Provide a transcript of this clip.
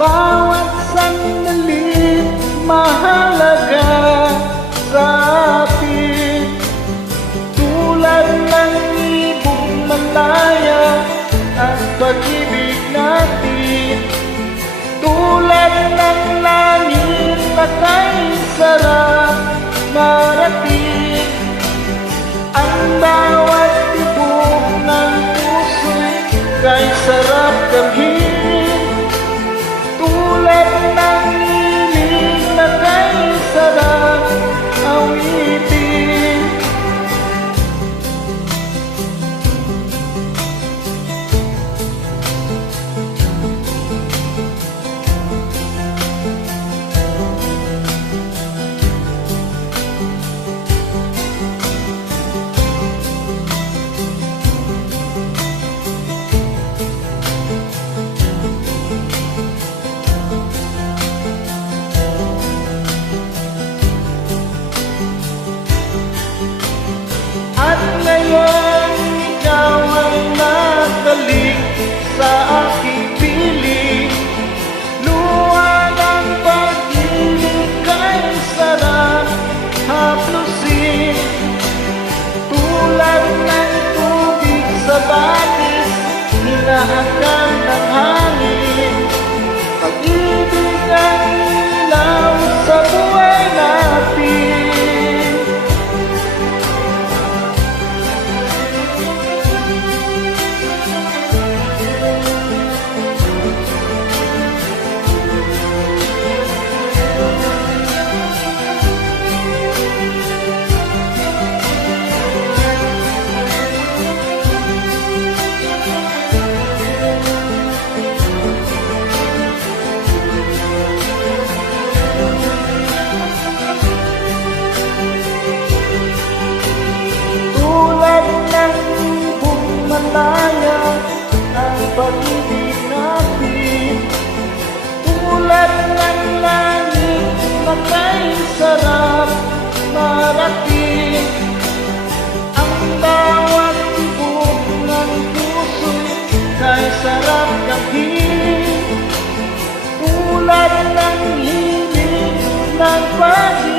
bawat sandali mahalaga sa atin. Tulad ng ibong malaya ang pag-ibig natin. Tulad ng langit na kay sarap marating. Ang bawat tibok ng puso'y kay sarap damhin. Tulad ng ilig na kay sarap awitin. Ngayon ikaw ang nagdalik sa aking piling. Luwag ang pag-ibig kay sarap haplusin. Tulad ng tubig sa batis, hinahakan ng hangin. Pag-ibig ang ilaw sa buhay natin. Malaya ang pag-ibig natin. Tulad ng langit na kay sarap marating. Ang bawat tibok ng puso'y kay sarap damhin. Tulad ng hilig ng pag-ibig